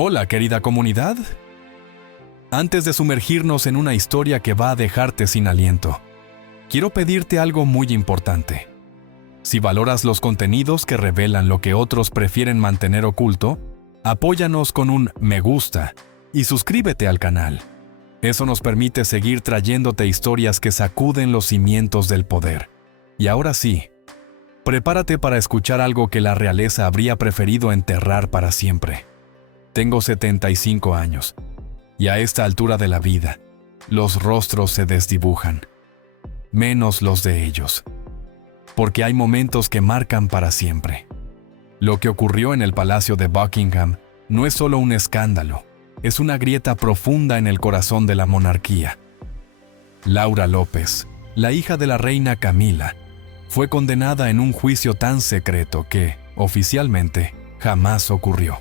Hola, querida comunidad. Antes de sumergirnos en una historia que va a dejarte sin aliento, quiero pedirte algo muy importante. Si valoras los contenidos que revelan lo que otros prefieren mantener oculto, apóyanos con un me gusta y suscríbete al canal. Eso nos permite seguir trayéndote historias que sacuden los cimientos del poder. Y ahora sí, prepárate para escuchar algo que la realeza habría preferido enterrar para siempre. Tengo 75 años, y a esta altura de la vida, los rostros se desdibujan, menos los de ellos, porque hay momentos que marcan para siempre. Lo que ocurrió en el Palacio de Buckingham no es solo un escándalo, es una grieta profunda en el corazón de la monarquía. Laura López, la hija de la reina Camila, fue condenada en un juicio tan secreto que, oficialmente, jamás ocurrió.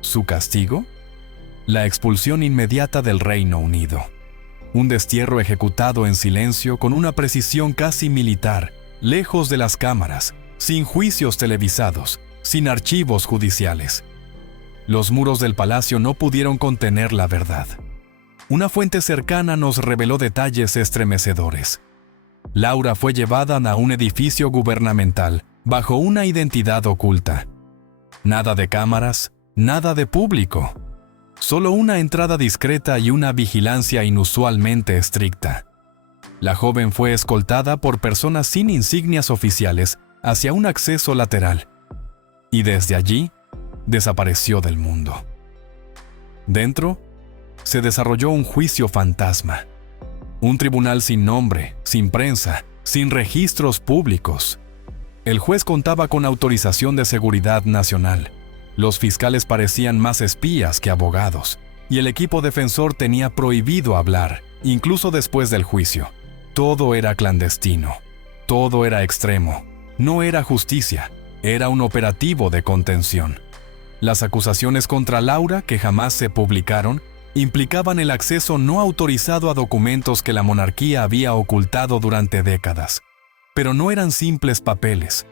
¿Su castigo? La expulsión inmediata del Reino Unido. Un destierro ejecutado en silencio con una precisión casi militar, lejos de las cámaras, sin juicios televisados, sin archivos judiciales. Los muros del palacio no pudieron contener la verdad. Una fuente cercana nos reveló detalles estremecedores. Laura fue llevada a un edificio gubernamental bajo una identidad oculta. Nada de cámaras, nada de público. Solo una entrada discreta y una vigilancia inusualmente estricta. La joven fue escoltada por personas sin insignias oficiales hacia un acceso lateral. Y desde allí, desapareció del mundo. Dentro, se desarrolló un juicio fantasma. Un tribunal sin nombre, sin prensa, sin registros públicos. El juez contaba con autorización de seguridad nacional. Los fiscales parecían más espías que abogados, y el equipo defensor tenía prohibido hablar, incluso después del juicio. Todo era clandestino, todo era extremo, no era justicia, era un operativo de contención. Las acusaciones contra Laura, que jamás se publicaron, implicaban el acceso no autorizado a documentos que la monarquía había ocultado durante décadas. Pero no eran simples papeles.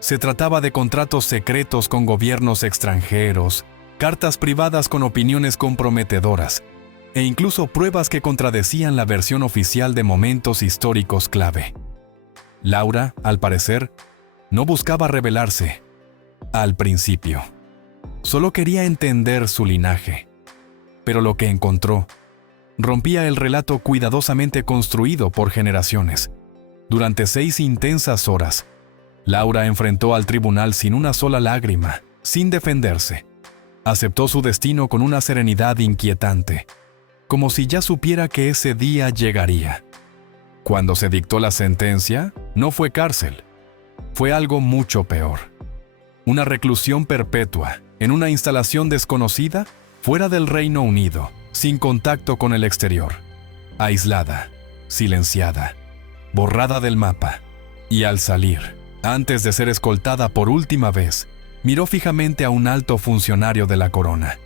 Se trataba de contratos secretos con gobiernos extranjeros, cartas privadas con opiniones comprometedoras, e incluso pruebas que contradecían la versión oficial de momentos históricos clave. Laura, al parecer, no buscaba revelarse al principio. Solo quería entender su linaje. Pero lo que encontró rompía el relato cuidadosamente construido por generaciones. Durante 6 intensas horas, Laura enfrentó al tribunal sin una sola lágrima, sin defenderse. Aceptó su destino con una serenidad inquietante, como si ya supiera que ese día llegaría. Cuando se dictó la sentencia, no fue cárcel. Fue algo mucho peor. Una reclusión perpetua, en una instalación desconocida, fuera del Reino Unido, sin contacto con el exterior. Aislada, silenciada, borrada del mapa. Y al salir, antes de ser escoltada por última vez, miró fijamente a un alto funcionario de la corona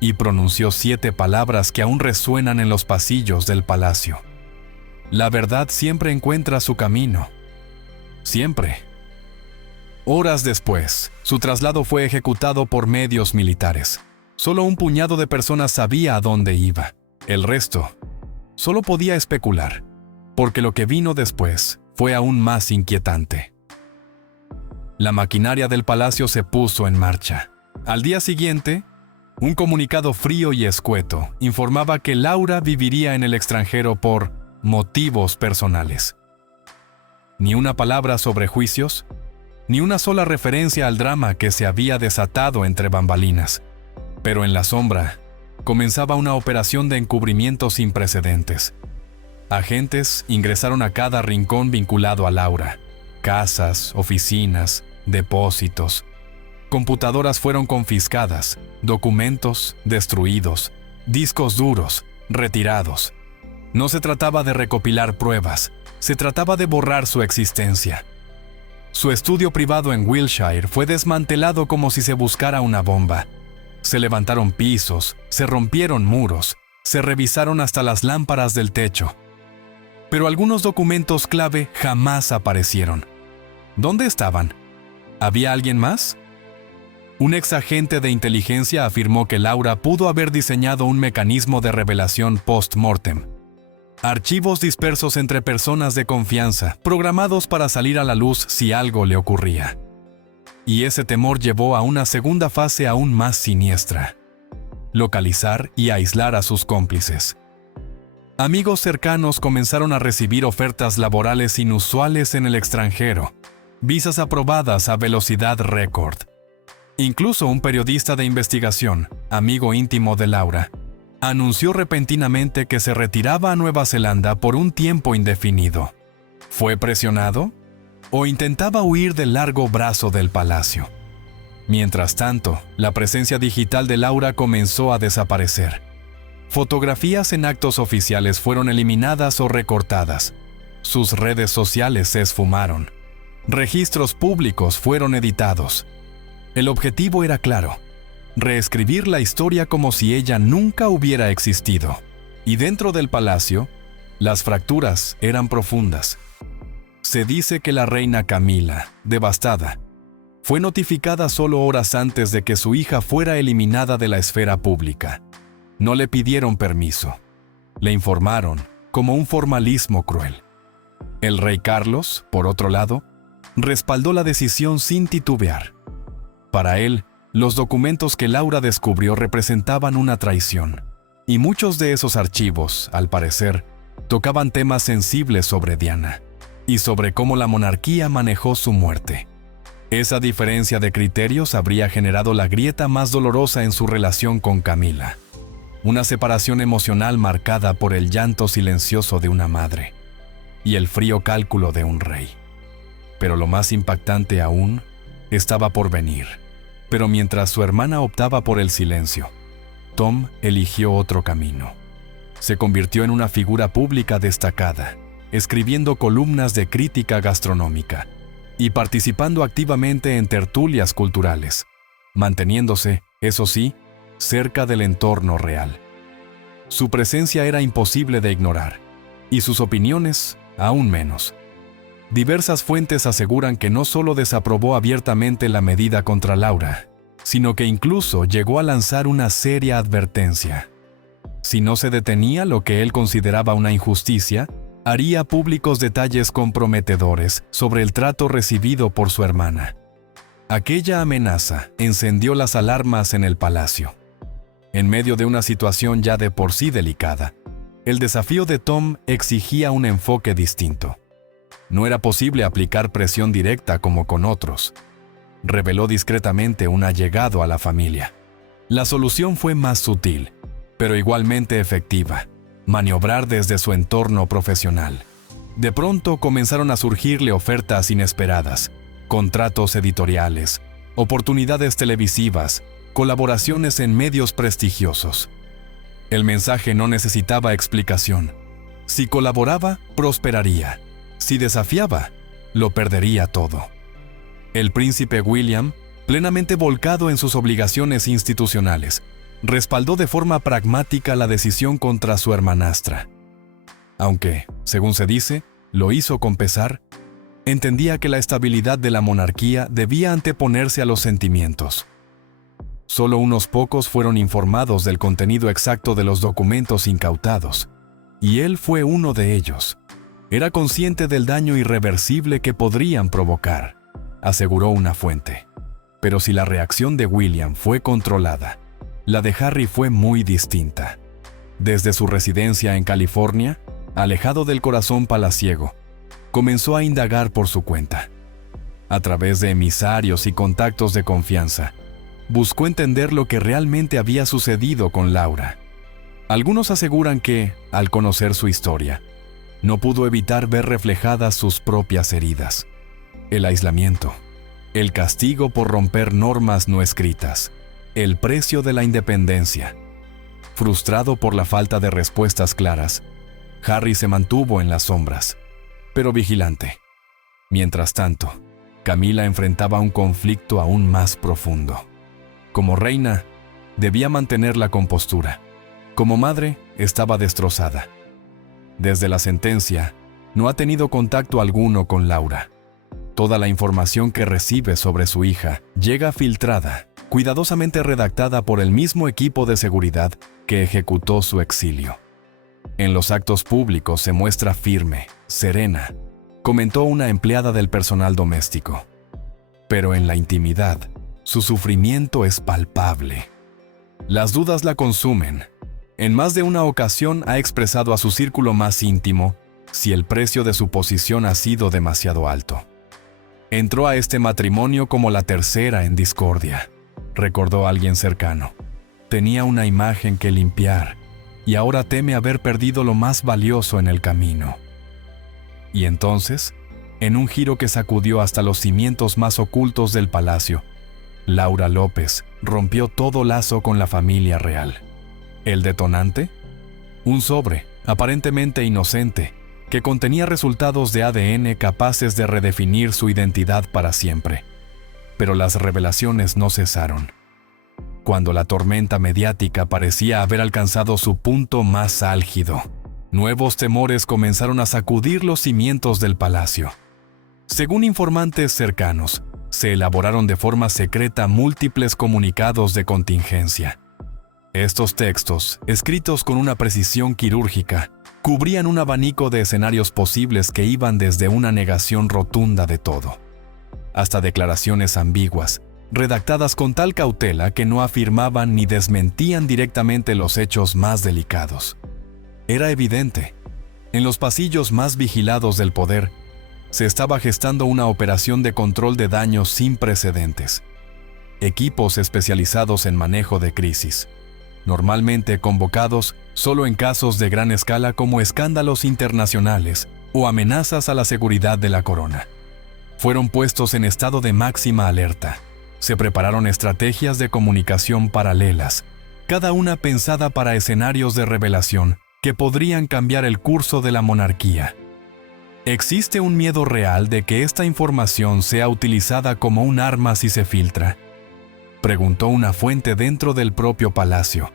y pronunció 7 palabras que aún resuenan en los pasillos del palacio. La verdad siempre encuentra su camino. Siempre. Horas después, su traslado fue ejecutado por medios militares. Solo un puñado de personas sabía a dónde iba. El resto solo podía especular, porque lo que vino después fue aún más inquietante. La maquinaria del palacio se puso en marcha. Al día siguiente, un comunicado frío y escueto informaba que Laura viviría en el extranjero por motivos personales. Ni una palabra sobre juicios, ni una sola referencia al drama que se había desatado entre bambalinas. Pero en la sombra, comenzaba una operación de encubrimiento sin precedentes. Agentes ingresaron a cada rincón vinculado a Laura. Casas, oficinas, depósitos. Computadoras fueron confiscadas, documentos destruidos, discos duros retirados. No se trataba de recopilar pruebas, se trataba de borrar su existencia. Su estudio privado en Wiltshire fue desmantelado como si se buscara una bomba. Se levantaron pisos, se rompieron muros, se revisaron hasta las lámparas del techo. Pero algunos documentos clave jamás aparecieron. ¿Dónde estaban? ¿Había alguien más? Un exagente de inteligencia afirmó que Laura pudo haber diseñado un mecanismo de revelación post-mortem. Archivos dispersos entre personas de confianza, programados para salir a la luz si algo le ocurría. Y ese temor llevó a una segunda fase aún más siniestra: localizar y aislar a sus cómplices. Amigos cercanos comenzaron a recibir ofertas laborales inusuales en el extranjero, visas aprobadas a velocidad récord. Incluso un periodista de investigación, amigo íntimo de Laura, anunció repentinamente que se retiraba a Nueva Zelanda por un tiempo indefinido. ¿Fue presionado? ¿O intentaba huir del largo brazo del palacio? Mientras tanto, la presencia digital de Laura comenzó a desaparecer. Fotografías en actos oficiales fueron eliminadas o recortadas. Sus redes sociales se esfumaron. Registros públicos fueron editados. El objetivo era claro: reescribir la historia como si ella nunca hubiera existido. Y dentro del palacio, las fracturas eran profundas. Se dice que la reina Camila, devastada, fue notificada solo horas antes de que su hija fuera eliminada de la esfera pública. No le pidieron permiso. Le informaron, como un formalismo cruel. El rey Carlos, por otro lado, respaldó la decisión sin titubear. Para él, los documentos que Laura descubrió representaban una traición, y muchos de esos archivos, al parecer, tocaban temas sensibles sobre Diana, y sobre cómo la monarquía manejó su muerte. Esa diferencia de criterios habría generado la grieta más dolorosa en su relación con Camila. Una separación emocional marcada por el llanto silencioso de una madre y el frío cálculo de un rey. Pero lo más impactante aún estaba por venir. Pero mientras su hermana optaba por el silencio, Tom eligió otro camino. Se convirtió en una figura pública destacada, escribiendo columnas de crítica gastronómica y participando activamente en tertulias culturales, manteniéndose, eso sí, cerca del entorno real. Su presencia era imposible de ignorar, y sus opiniones, aún menos. Diversas fuentes aseguran que no solo desaprobó abiertamente la medida contra Laura, sino que incluso llegó a lanzar una seria advertencia. Si no se detenía lo que él consideraba una injusticia, haría públicos detalles comprometedores sobre el trato recibido por su hermana. Aquella amenaza encendió las alarmas en el palacio. En medio de una situación ya de por sí delicada, el desafío de Tom exigía un enfoque distinto. No era posible aplicar presión directa como con otros. Reveló discretamente un allegado a la familia. La solución fue más sutil, pero igualmente efectiva: maniobrar desde su entorno profesional. De pronto comenzaron a surgirle ofertas inesperadas, contratos editoriales, oportunidades televisivas, colaboraciones en medios prestigiosos. El mensaje no necesitaba explicación. Si colaboraba, prosperaría. Si desafiaba, lo perdería todo. El príncipe William, plenamente volcado en sus obligaciones institucionales, respaldó de forma pragmática la decisión contra su hermanastra. Aunque, según se dice, lo hizo con pesar, entendía que la estabilidad de la monarquía debía anteponerse a los sentimientos. Solo unos pocos fueron informados del contenido exacto de los documentos incautados, y él fue uno de ellos. Era consciente del daño irreversible que podrían provocar, aseguró una fuente. Pero si la reacción de William fue controlada, la de Harry fue muy distinta. Desde su residencia en California, alejado del corazón palaciego, comenzó a indagar por su cuenta. A través de emisarios y contactos de confianza, buscó entender lo que realmente había sucedido con Laura. Algunos aseguran que, al conocer su historia, no pudo evitar ver reflejadas sus propias heridas. El aislamiento, el castigo por romper normas no escritas, el precio de la independencia. Frustrado por la falta de respuestas claras, Harry se mantuvo en las sombras, pero vigilante. Mientras tanto, Camila enfrentaba un conflicto aún más profundo. Como reina, debía mantener la compostura. Como madre, estaba destrozada. Desde la sentencia, no ha tenido contacto alguno con Laura. Toda la información que recibe sobre su hija llega filtrada, cuidadosamente redactada por el mismo equipo de seguridad que ejecutó su exilio. En los actos públicos se muestra firme, serena, comentó una empleada del personal doméstico. Pero en la intimidad, su sufrimiento es palpable. Las dudas la consumen. En más de una ocasión ha expresado a su círculo más íntimo si el precio de su posición ha sido demasiado alto. Entró a este matrimonio como la tercera en discordia, recordó alguien cercano. Tenía una imagen que limpiar y ahora teme haber perdido lo más valioso en el camino. Y entonces, en un giro que sacudió hasta los cimientos más ocultos del palacio, Laura López rompió todo lazo con la familia real. ¿El detonante? Un sobre, aparentemente inocente, que contenía resultados de ADN capaces de redefinir su identidad para siempre. Pero las revelaciones no cesaron. Cuando la tormenta mediática parecía haber alcanzado su punto más álgido, nuevos temores comenzaron a sacudir los cimientos del palacio. Según informantes cercanos, se elaboraron de forma secreta múltiples comunicados de contingencia. Estos textos, escritos con una precisión quirúrgica, cubrían un abanico de escenarios posibles que iban desde una negación rotunda de todo, hasta declaraciones ambiguas, redactadas con tal cautela que no afirmaban ni desmentían directamente los hechos más delicados. Era evidente, en los pasillos más vigilados del poder, se estaba gestando una operación de control de daños sin precedentes. Equipos especializados en manejo de crisis, normalmente convocados solo en casos de gran escala como escándalos internacionales o amenazas a la seguridad de la corona, fueron puestos en estado de máxima alerta. Se prepararon estrategias de comunicación paralelas, cada una pensada para escenarios de revelación que podrían cambiar el curso de la monarquía. ¿Existe un miedo real de que esta información sea utilizada como un arma si se filtra?, preguntó una fuente dentro del propio palacio,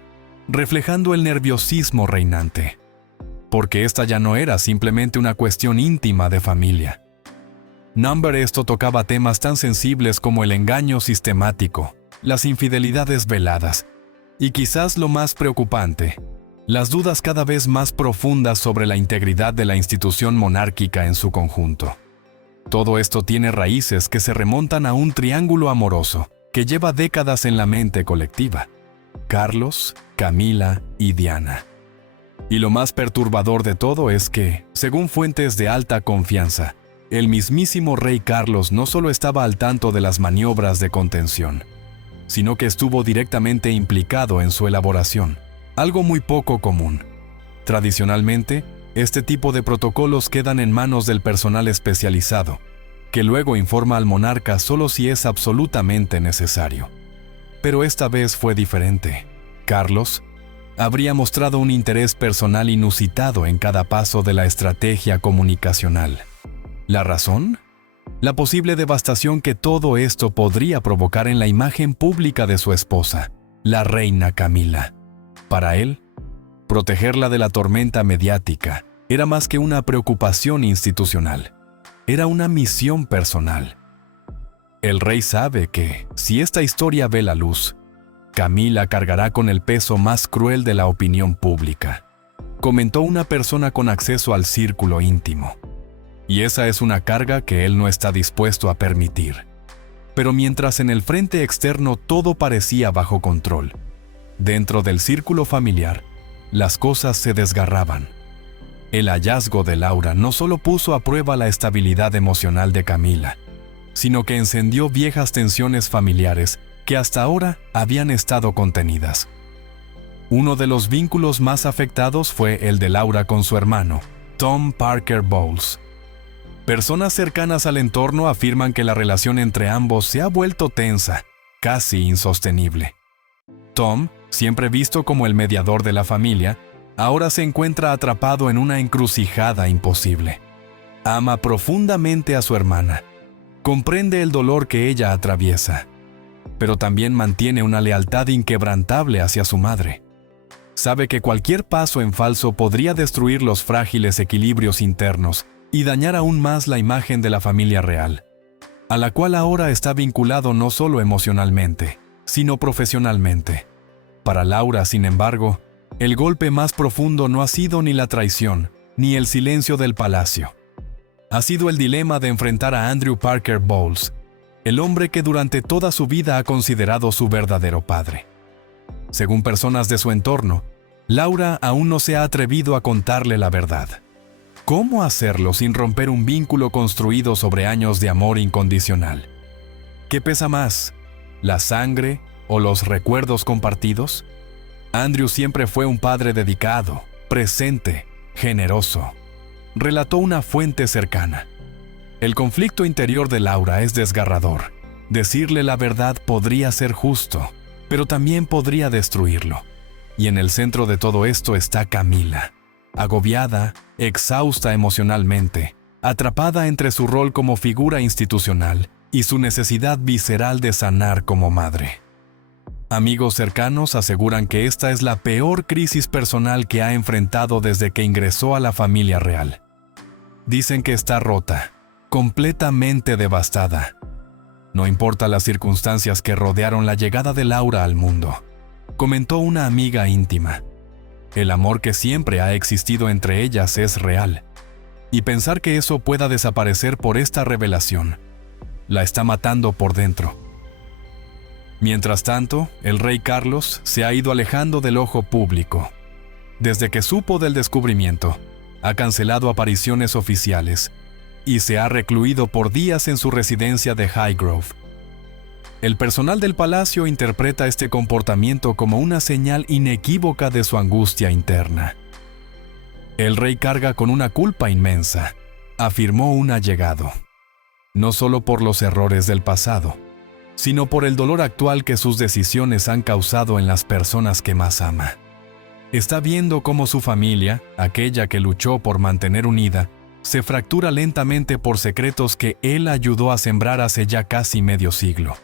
reflejando el nerviosismo reinante. Porque esta ya no era simplemente una cuestión íntima de familia. Esto tocaba temas tan sensibles como el engaño sistemático, las infidelidades veladas, y quizás lo más preocupante, las dudas cada vez más profundas sobre la integridad de la institución monárquica en su conjunto. Todo esto tiene raíces que se remontan a un triángulo amoroso que lleva décadas en la mente colectiva: Carlos, Camila y Diana. Y lo más perturbador de todo es que, según fuentes de alta confianza, el mismísimo rey Carlos no solo estaba al tanto de las maniobras de contención, sino que estuvo directamente implicado en su elaboración, algo muy poco común. Tradicionalmente, este tipo de protocolos quedan en manos del personal especializado, que luego informa al monarca solo si es absolutamente necesario. Pero esta vez fue diferente. Carlos habría mostrado un interés personal inusitado en cada paso de la estrategia comunicacional. ¿La razón? La posible devastación que todo esto podría provocar en la imagen pública de su esposa, la reina Camila. Para él, protegerla de la tormenta mediática era más que una preocupación institucional. Era una misión personal. El rey sabe que, si esta historia ve la luz, Camila cargará con el peso más cruel de la opinión pública, comentó una persona con acceso al círculo íntimo. Y esa es una carga que él no está dispuesto a permitir. Pero mientras en el frente externo todo parecía bajo control, dentro del círculo familiar, las cosas se desgarraban. El hallazgo de Laura no solo puso a prueba la estabilidad emocional de Camila, sino que encendió viejas tensiones familiares que hasta ahora habían estado contenidas. Uno de los vínculos más afectados fue el de Laura con su hermano, Tom Parker Bowles. Personas cercanas al entorno afirman que la relación entre ambos se ha vuelto tensa, casi insostenible. Tom, siempre visto como el mediador de la familia, ahora se encuentra atrapado en una encrucijada imposible. Ama profundamente a su hermana, comprende el dolor que ella atraviesa, pero también mantiene una lealtad inquebrantable hacia su madre. Sabe que cualquier paso en falso podría destruir los frágiles equilibrios internos y dañar aún más la imagen de la familia real. a la cual ahora está vinculado no solo emocionalmente, sino profesionalmente. Para Laura, sin embargo, el golpe más profundo no ha sido ni la traición, ni el silencio del palacio. Ha sido el dilema de enfrentar a Andrew Parker Bowles, el hombre que durante toda su vida ha considerado su verdadero padre. Según personas de su entorno, Laura aún no se ha atrevido a contarle la verdad. ¿Cómo hacerlo sin romper un vínculo construido sobre años de amor incondicional? ¿Qué pesa más, la sangre o los recuerdos compartidos? Andrew siempre fue un padre dedicado, presente, generoso, relató una fuente cercana. El conflicto interior de Laura es desgarrador. Decirle la verdad podría ser justo, pero también podría destruirlo. Y en el centro de todo esto está Camila, agobiada, exhausta emocionalmente, atrapada entre su rol como figura institucional y su necesidad visceral de sanar como madre. Amigos cercanos aseguran que esta es la peor crisis personal que ha enfrentado desde que ingresó a la familia real. Dicen que está rota, completamente devastada. No importa las circunstancias que rodearon la llegada de Laura al mundo, comentó una amiga íntima. El amor que siempre ha existido entre ellas es real, y pensar que eso pueda desaparecer por esta revelación, la está matando por dentro. Mientras tanto, el rey Carlos se ha ido alejando del ojo público. Desde que supo del descubrimiento, ha cancelado apariciones oficiales y se ha recluido por días en su residencia de Highgrove. El personal del palacio interpreta este comportamiento como una señal inequívoca de su angustia interna. El rey carga con una culpa inmensa, afirmó un allegado, no solo por los errores del pasado, sino por el dolor actual que sus decisiones han causado en las personas que más ama. Está viendo cómo su familia, aquella que luchó por mantener unida, se fractura lentamente por secretos que él ayudó a sembrar hace ya casi medio siglo.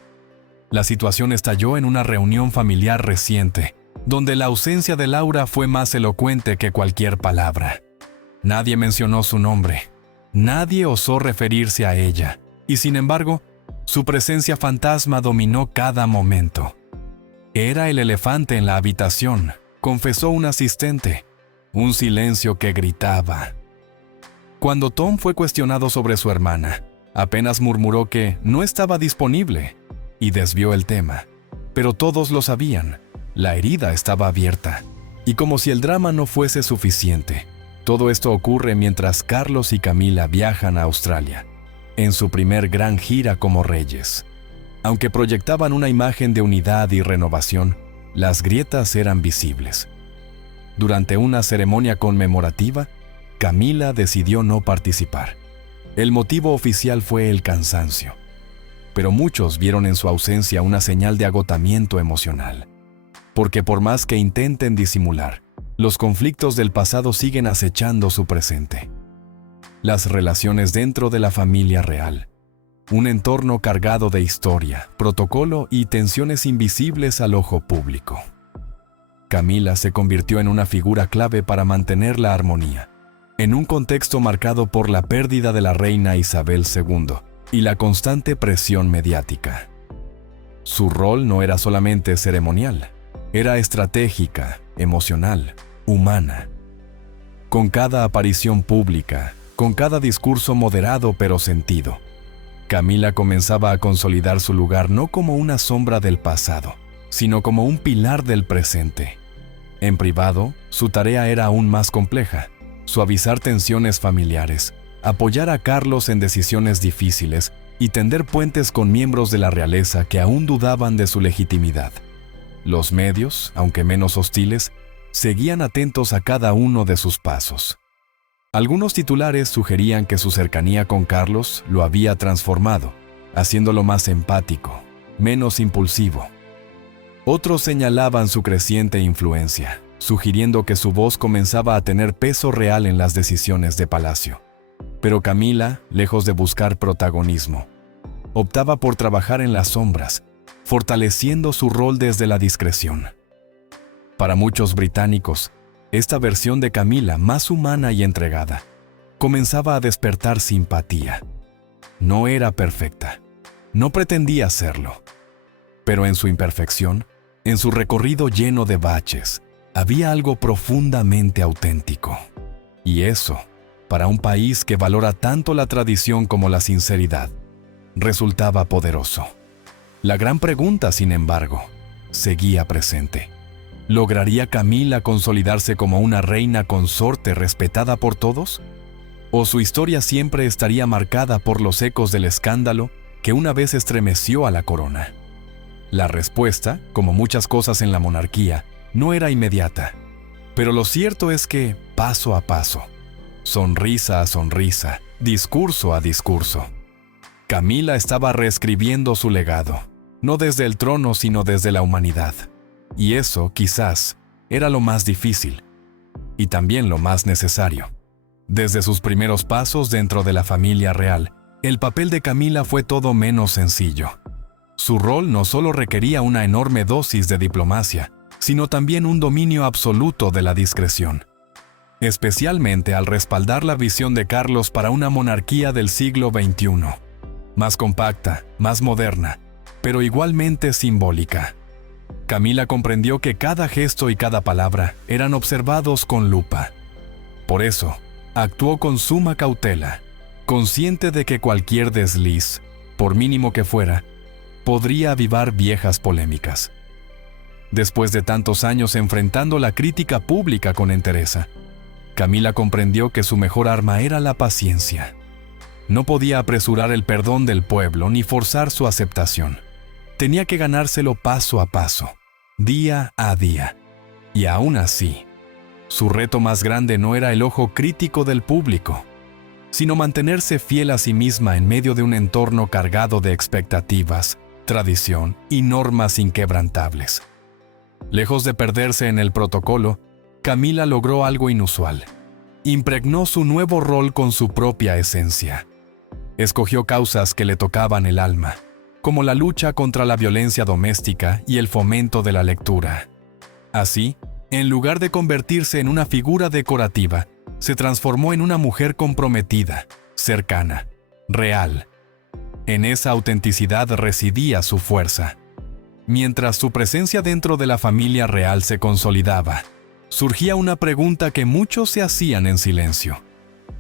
La situación estalló en una reunión familiar reciente, donde la ausencia de Laura fue más elocuente que cualquier palabra. Nadie mencionó su nombre, nadie osó referirse a ella, y sin embargo, su presencia fantasma dominó cada momento. Era el elefante en la habitación, confesó un asistente, un silencio que gritaba. Cuando Tom fue cuestionado sobre su hermana, apenas murmuró que no estaba disponible y desvió el tema. Pero todos lo sabían, la herida estaba abierta. Y como si el drama no fuese suficiente, todo esto ocurre mientras Carlos y Camila viajan a Australia, en su primer gran gira como reyes. Aunque proyectaban una imagen de unidad y renovación, las grietas eran visibles. Durante una ceremonia conmemorativa, Camila decidió no participar. El motivo oficial fue el cansancio, pero muchos vieron en su ausencia una señal de agotamiento emocional. Porque por más que intenten disimular, los conflictos del pasado siguen acechando su presente. Las relaciones dentro de la familia real, un entorno cargado de historia, protocolo y tensiones invisibles al ojo público. Camila se convirtió en una figura clave para mantener la armonía, en un contexto marcado por la pérdida de la reina Isabel II y la constante presión mediática. Su rol no era solamente ceremonial, era estratégica, emocional, humana. Con cada aparición pública, con cada discurso moderado pero sentido, Camila comenzaba a consolidar su lugar no como una sombra del pasado, sino como un pilar del presente. En privado, su tarea era aún más compleja: suavizar tensiones familiares, apoyar a Carlos en decisiones difíciles y tender puentes con miembros de la realeza que aún dudaban de su legitimidad. Los medios, aunque menos hostiles, seguían atentos a cada uno de sus pasos. Algunos titulares sugerían que su cercanía con Carlos lo había transformado, haciéndolo más empático, menos impulsivo. Otros señalaban su creciente influencia, sugiriendo que su voz comenzaba a tener peso real en las decisiones de palacio. Pero Camila, lejos de buscar protagonismo, optaba por trabajar en las sombras, fortaleciendo su rol desde la discreción. Para muchos británicos, esta versión de Camila, más humana y entregada, comenzaba a despertar simpatía. No era perfecta, No pretendía serlo. Pero en su imperfección, en su recorrido lleno de baches, había algo profundamente auténtico. Y eso, para un país que valora tanto la tradición como la sinceridad, resultaba poderoso. La gran pregunta, sin embargo, seguía presente. ¿Lograría Camila consolidarse como una reina consorte respetada por todos? ¿O su historia siempre estaría marcada por los ecos del escándalo que una vez estremeció a la corona? La respuesta, como muchas cosas en la monarquía, no era inmediata. Pero lo cierto es que, paso a paso, sonrisa a sonrisa, discurso a discurso, Camila estaba reescribiendo su legado, no desde el trono sino desde la humanidad. Y eso, quizás, era lo más difícil, y también lo más necesario. Desde sus primeros pasos dentro de la familia real, el papel de Camila fue todo menos sencillo. Su rol no solo requería una enorme dosis de diplomacia, sino también un dominio absoluto de la discreción. Especialmente al respaldar la visión de Carlos para una monarquía del siglo XXI. Más compacta, más moderna, pero igualmente simbólica. Camila comprendió que cada gesto y cada palabra eran observados con lupa. Por eso, actuó con suma cautela, consciente de que cualquier desliz, por mínimo que fuera, podría avivar viejas polémicas. Después de tantos años enfrentando la crítica pública con entereza, Camila comprendió que su mejor arma era la paciencia. No podía apresurar el perdón del pueblo ni forzar su aceptación. Tenía que ganárselo paso a paso, día a día. Y aún así, su reto más grande no era el ojo crítico del público, sino mantenerse fiel a sí misma en medio de un entorno cargado de expectativas, tradición y normas inquebrantables. Lejos de perderse en el protocolo, Camila logró algo inusual. Impregnó su nuevo rol con su propia esencia. Escogió causas que le tocaban el alma, como la lucha contra la violencia doméstica y el fomento de la lectura. Así, en lugar de convertirse en una figura decorativa, se transformó en una mujer comprometida, cercana, real. En esa autenticidad residía su fuerza. Mientras su presencia dentro de la familia real se consolidaba, surgía una pregunta que muchos se hacían en silencio.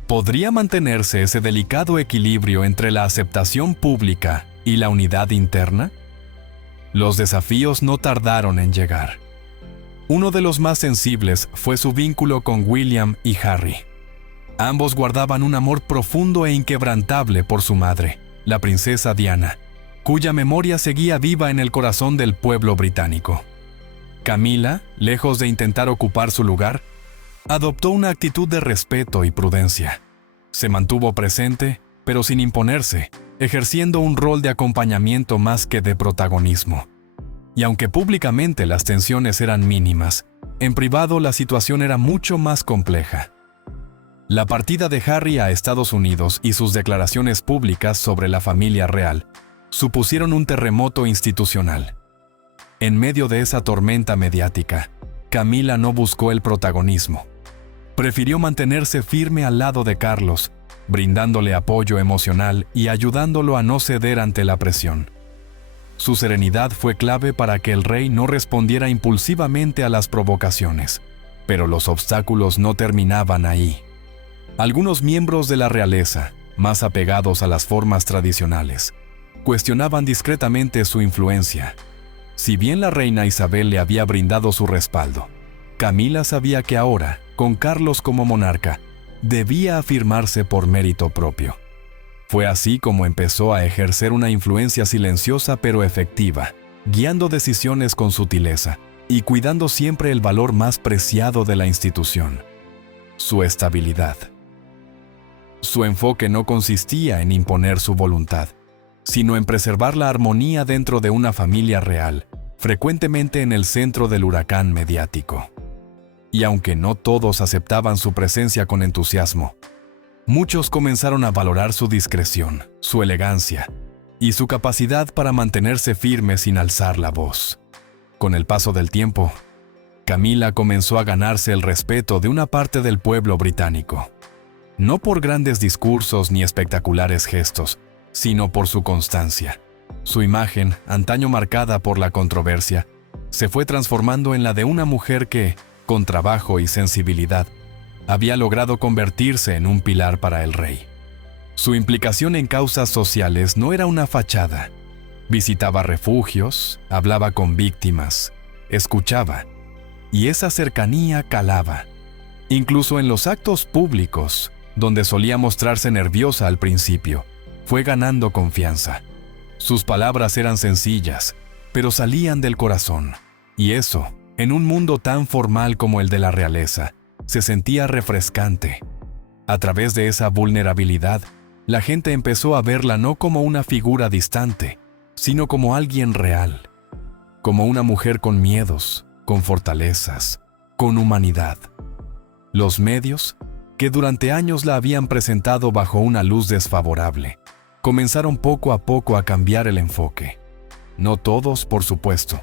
¿Podría mantenerse ese delicado equilibrio entre la aceptación pública y la unidad interna? Los desafíos no tardaron en llegar. Uno de los más sensibles fue su vínculo con William y Harry. Ambos guardaban un amor profundo e inquebrantable por su madre, la princesa Diana, cuya memoria seguía viva en el corazón del pueblo británico. Camila, lejos de intentar ocupar su lugar, adoptó una actitud de respeto y prudencia. Se mantuvo presente, pero sin imponerse, ejerciendo un rol de acompañamiento más que de protagonismo. Y aunque públicamente las tensiones eran mínimas, en privado la situación era mucho más compleja. La partida de Harry a Estados Unidos y sus declaraciones públicas sobre la familia real supusieron un terremoto institucional. En medio de esa tormenta mediática, Camila no buscó el protagonismo. Prefirió mantenerse firme al lado de Carlos, brindándole apoyo emocional y ayudándolo a no ceder ante la presión. Su serenidad fue clave para que el rey no respondiera impulsivamente a las provocaciones, pero los obstáculos no terminaban ahí. Algunos miembros de la realeza, más apegados a las formas tradicionales, cuestionaban discretamente su influencia. Si bien la reina Isabel le había brindado su respaldo, Camila sabía que ahora, con Carlos como monarca, debía afirmarse por mérito propio. Fue así como empezó a ejercer una influencia silenciosa pero efectiva, guiando decisiones con sutileza y cuidando siempre el valor más preciado de la institución: su estabilidad. Su enfoque no consistía en imponer su voluntad, sino en preservar la armonía dentro de una familia real, frecuentemente en el centro del huracán mediático. Y aunque no todos aceptaban su presencia con entusiasmo, muchos comenzaron a valorar su discreción, su elegancia y su capacidad para mantenerse firme sin alzar la voz. Con el paso del tiempo, Camila comenzó a ganarse el respeto de una parte del pueblo británico, no por grandes discursos ni espectaculares gestos, sino por su constancia, Su imagen, antaño marcada por la controversia, se fue transformando en la de una mujer que, con trabajo y sensibilidad, había logrado convertirse en un pilar para el rey. Su implicación en causas sociales no era una fachada. Visitaba refugios, hablaba con víctimas, escuchaba, y esa cercanía calaba. Incluso en los actos públicos, donde solía mostrarse nerviosa al principio, fue ganando confianza. Sus palabras eran sencillas, pero salían del corazón. Y eso, en un mundo tan formal como el de la realeza, se sentía refrescante. A través de esa vulnerabilidad, la gente empezó a verla no como una figura distante, sino como alguien real. Como una mujer con miedos, con fortalezas, con humanidad. Los medios, que durante años la habían presentado bajo una luz desfavorable, comenzaron poco a poco a cambiar el enfoque. No todos, por supuesto,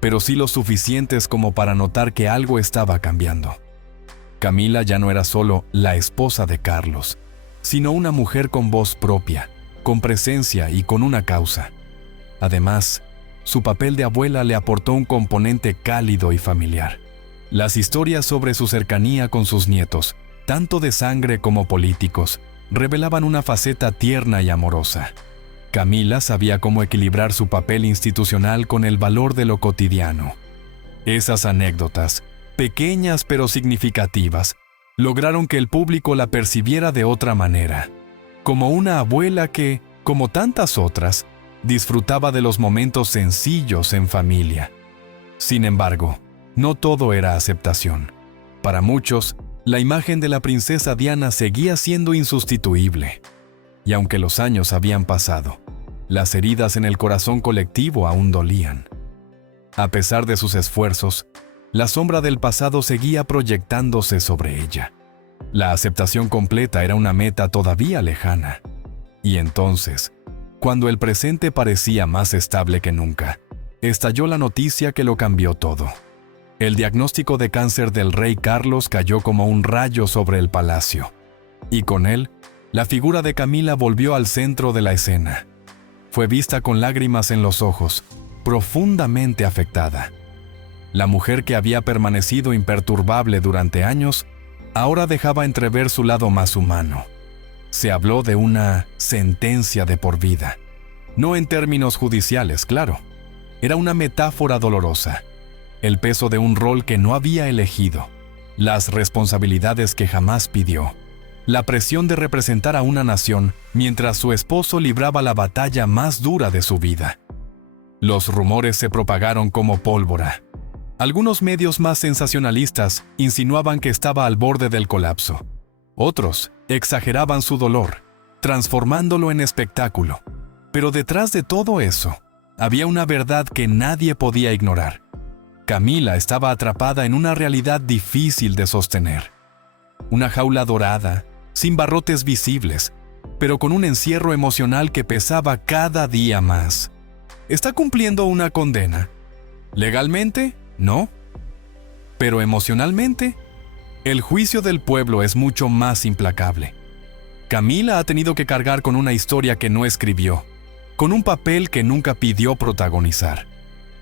pero sí lo suficientes como para notar que algo estaba cambiando. Camila ya no era solo la esposa de Carlos, sino una mujer con voz propia, con presencia y con una causa. Además, su papel de abuela le aportó un componente cálido y familiar. Las historias sobre su cercanía con sus nietos, tanto de sangre como políticos, revelaban una faceta tierna y amorosa. Camila sabía cómo equilibrar su papel institucional con el valor de lo cotidiano. Esas anécdotas, pequeñas pero significativas, lograron que el público la percibiera de otra manera, como una abuela que, como tantas otras, disfrutaba de los momentos sencillos en familia. Sin embargo, no todo era aceptación. Para muchos, la imagen de la princesa Diana seguía siendo insustituible. Y aunque los años habían pasado, las heridas en el corazón colectivo aún dolían. A pesar de sus esfuerzos, la sombra del pasado seguía proyectándose sobre ella. La aceptación completa era una meta todavía lejana. Y entonces, cuando el presente parecía más estable que nunca, estalló la noticia que lo cambió todo. El diagnóstico de cáncer del rey Carlos cayó como un rayo sobre el palacio. Y con él, la figura de Camila volvió al centro de la escena. Fue vista con lágrimas en los ojos, profundamente afectada. La mujer que había permanecido imperturbable durante años, ahora dejaba entrever su lado más humano. Se habló de una sentencia de por vida. No en términos judiciales, claro. Era una metáfora dolorosa. El peso de un rol que no había elegido. Las responsabilidades que jamás pidió. La presión de representar a una nación mientras su esposo libraba la batalla más dura de su vida. Los rumores se propagaron como pólvora. Algunos medios más sensacionalistas insinuaban que estaba al borde del colapso. Otros exageraban su dolor, transformándolo en espectáculo. Pero detrás de todo eso, había una verdad que nadie podía ignorar. Camila estaba atrapada en una realidad difícil de sostener. Una jaula dorada, sin barrotes visibles, pero con un encierro emocional que pesaba cada día más. ¿Está cumpliendo una condena? ¿Legalmente? No. Pero emocionalmente, el juicio del pueblo es mucho más implacable. Camila ha tenido que cargar con una historia que no escribió, con un papel que nunca pidió protagonizar.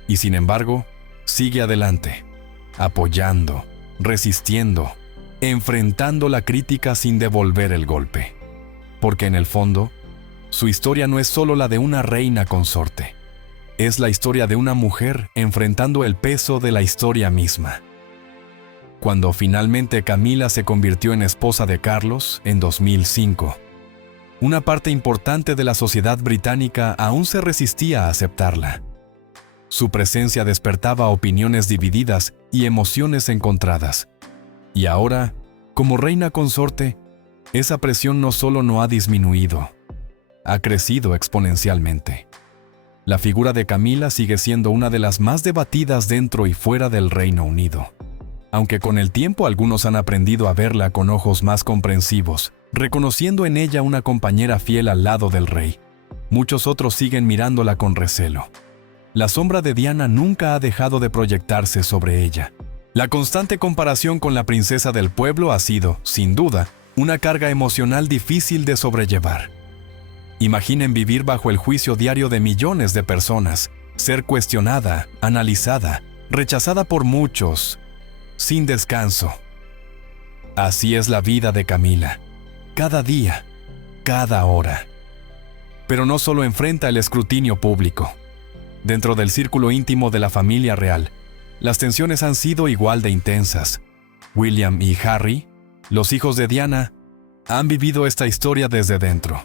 Y sin embargo, sigue adelante, apoyando, resistiendo, enfrentando la crítica sin devolver el golpe. Porque en el fondo, su historia no es solo la de una reina consorte. Es la historia de una mujer enfrentando el peso de la historia misma. Cuando finalmente Camila se convirtió en esposa de Carlos en 2005, una parte importante de la sociedad británica aún se resistía a aceptarla. Su presencia despertaba opiniones divididas y emociones encontradas. Y ahora, como reina consorte, esa presión no solo no ha disminuido, ha crecido exponencialmente. La figura de Camila sigue siendo una de las más debatidas dentro y fuera del Reino Unido. Aunque con el tiempo algunos han aprendido a verla con ojos más comprensivos, reconociendo en ella una compañera fiel al lado del rey, muchos otros siguen mirándola con recelo. La sombra de Diana nunca ha dejado de proyectarse sobre ella. La constante comparación con la princesa del pueblo ha sido, sin duda, una carga emocional difícil de sobrellevar. Imaginen vivir bajo el juicio diario de millones de personas, ser cuestionada, analizada, rechazada por muchos, sin descanso. Así es la vida de Camila, cada día, cada hora. Pero no solo enfrenta el escrutinio público. Dentro del círculo íntimo de la familia real, las tensiones han sido igual de intensas. William y Harry, los hijos de Diana, han vivido esta historia desde dentro.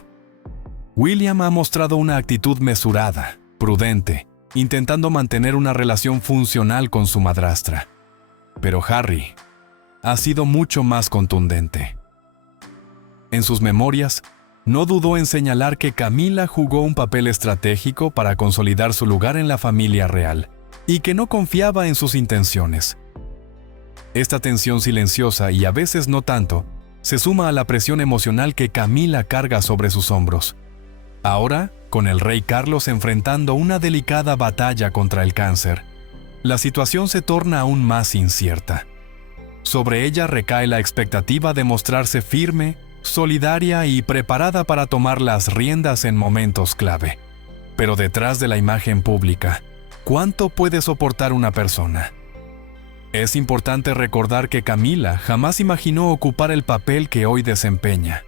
William ha mostrado una actitud mesurada, prudente, intentando mantener una relación funcional con su madrastra. Pero Harry ha sido mucho más contundente. En sus memorias, no dudó en señalar que Camila jugó un papel estratégico para consolidar su lugar en la familia real y que no confiaba en sus intenciones. Esta tensión silenciosa, y a veces no tanto, se suma a la presión emocional que Camila carga sobre sus hombros. Ahora, con el rey Carlos enfrentando una delicada batalla contra el cáncer, la situación se torna aún más incierta. Sobre ella recae la expectativa de mostrarse firme, solidaria y preparada para tomar las riendas en momentos clave. Pero detrás de la imagen pública, ¿cuánto puede soportar una persona? Es importante recordar que Camila jamás imaginó ocupar el papel que hoy desempeña.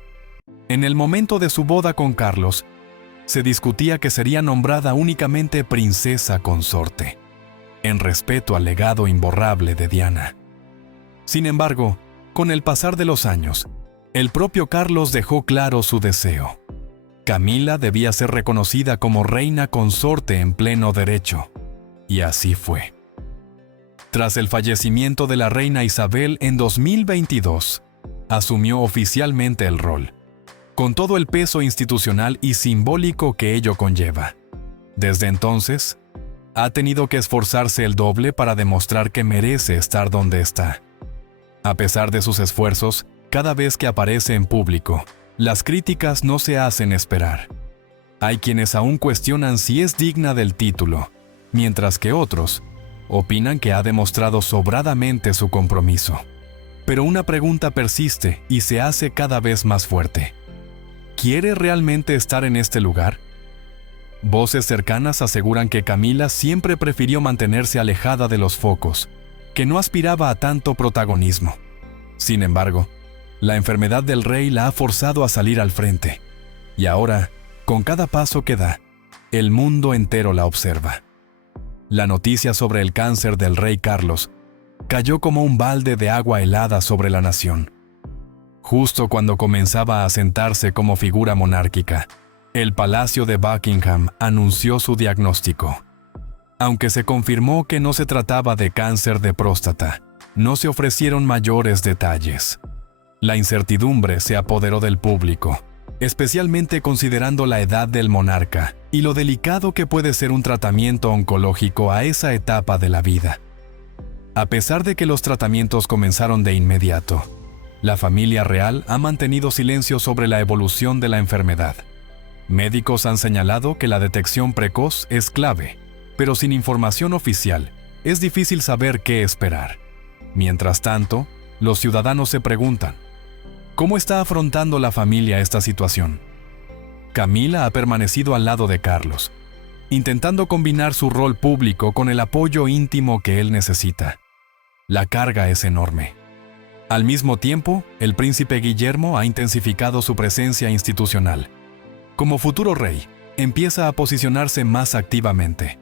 En el momento de su boda con Carlos, se discutía que sería nombrada únicamente princesa consorte, en respeto al legado imborrable de Diana. Sin embargo, con el pasar de los años, el propio Carlos dejó claro su deseo. Camila debía ser reconocida como reina consorte en pleno derecho, y así fue. Tras el fallecimiento de la reina Isabel en 2022, asumió oficialmente el rol, con todo el peso institucional y simbólico que ello conlleva. Desde entonces, ha tenido que esforzarse el doble para demostrar que merece estar donde está. A pesar de sus esfuerzos, cada vez que aparece en público, las críticas no se hacen esperar. Hay quienes aún cuestionan si es digna del título, mientras que otros opinan que ha demostrado sobradamente su compromiso. Pero una pregunta persiste y se hace cada vez más fuerte. ¿Quiere realmente estar en este lugar? Voces cercanas aseguran que Camila siempre prefirió mantenerse alejada de los focos, que no aspiraba a tanto protagonismo. Sin embargo, la enfermedad del rey la ha forzado a salir al frente, y ahora, con cada paso que da, el mundo entero la observa. La noticia sobre el cáncer del rey Carlos cayó como un balde de agua helada sobre la nación. Justo cuando comenzaba a asentarse como figura monárquica, el Palacio de Buckingham anunció su diagnóstico. Aunque se confirmó que no se trataba de cáncer de próstata, no se ofrecieron mayores detalles. La incertidumbre se apoderó del público, especialmente considerando la edad del monarca y lo delicado que puede ser un tratamiento oncológico a esa etapa de la vida. A pesar de que los tratamientos comenzaron de inmediato, la familia real ha mantenido silencio sobre la evolución de la enfermedad. Médicos han señalado que la detección precoz es clave, pero sin información oficial, es difícil saber qué esperar. Mientras tanto, los ciudadanos se preguntan, ¿cómo está afrontando la familia esta situación? Camila ha permanecido al lado de Carlos, intentando combinar su rol público con el apoyo íntimo que él necesita. La carga es enorme. Al mismo tiempo, el príncipe Guillermo ha intensificado su presencia institucional. Como futuro rey, empieza a posicionarse más activamente.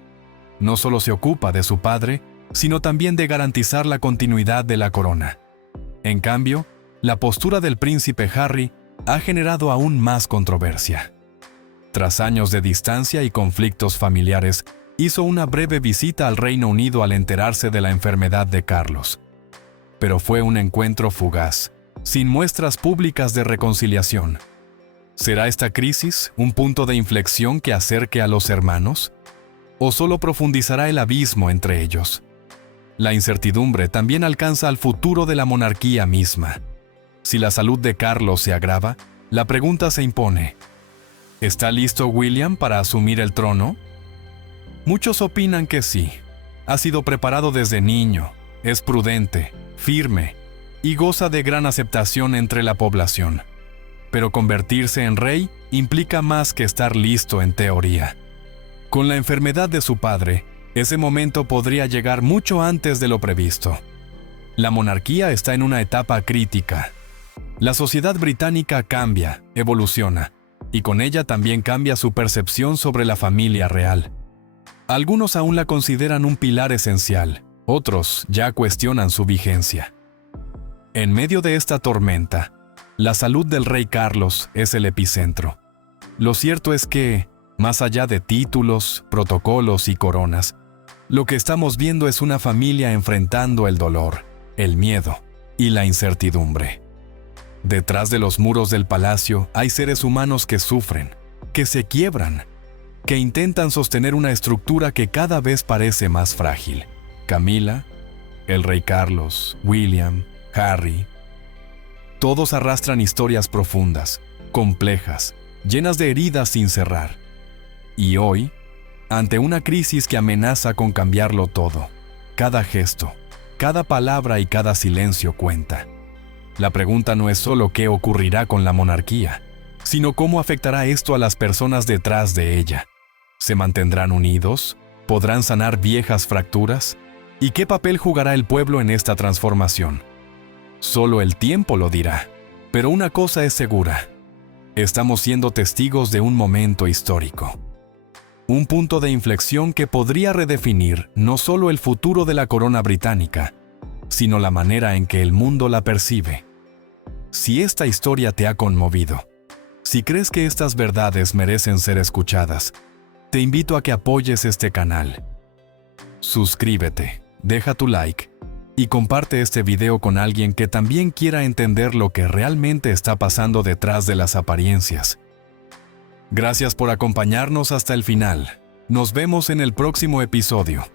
No solo se ocupa de su padre, sino también de garantizar la continuidad de la corona. En cambio, la postura del príncipe Harry ha generado aún más controversia. Tras años de distancia y conflictos familiares, hizo una breve visita al Reino Unido al enterarse de la enfermedad de Carlos. Pero fue un encuentro fugaz, sin muestras públicas de reconciliación. ¿Será esta crisis un punto de inflexión que acerque a los hermanos? ¿O solo profundizará el abismo entre ellos? La incertidumbre también alcanza al futuro de la monarquía misma. Si la salud de Carlos se agrava, la pregunta se impone: ¿está listo William para asumir el trono? Muchos opinan que sí. Ha sido preparado desde niño, es prudente, firme y goza de gran aceptación entre la población. pero convertirse en rey implica más que estar listo en teoría. Con la enfermedad de su padre, ese momento podría llegar mucho antes de lo previsto. La monarquía está en una etapa crítica. La sociedad británica cambia, evoluciona, y con ella también cambia su percepción sobre la familia real. Algunos aún la consideran un pilar esencial, otros ya cuestionan su vigencia. En medio de esta tormenta, la salud del rey Carlos es el epicentro. Lo cierto es que, más allá de títulos, protocolos y coronas, lo que estamos viendo es una familia enfrentando el dolor, el miedo y la incertidumbre. Detrás de los muros del palacio hay seres humanos que sufren, que se quiebran, que intentan sostener una estructura que cada vez parece más frágil. Camila, el rey Carlos, William, Harry. Todos arrastran historias profundas, complejas, llenas de heridas sin cerrar. Y hoy, ante una crisis que amenaza con cambiarlo todo, cada gesto, cada palabra y cada silencio cuenta. La pregunta no es solo qué ocurrirá con la monarquía, sino cómo afectará esto a las personas detrás de ella. ¿Se mantendrán unidos? ¿Podrán sanar viejas fracturas? ¿Y qué papel jugará el pueblo en esta transformación? Solo el tiempo lo dirá. Pero una cosa es segura. Estamos siendo testigos de un momento histórico. Un punto de inflexión que podría redefinir no solo el futuro de la corona británica, sino la manera en que el mundo la percibe. Si esta historia te ha conmovido, si crees que estas verdades merecen ser escuchadas, te invito a que apoyes este canal. Suscríbete, deja tu like y comparte este video con alguien que también quiera entender lo que realmente está pasando detrás de las apariencias. Gracias por acompañarnos hasta el final. Nos vemos en el próximo episodio.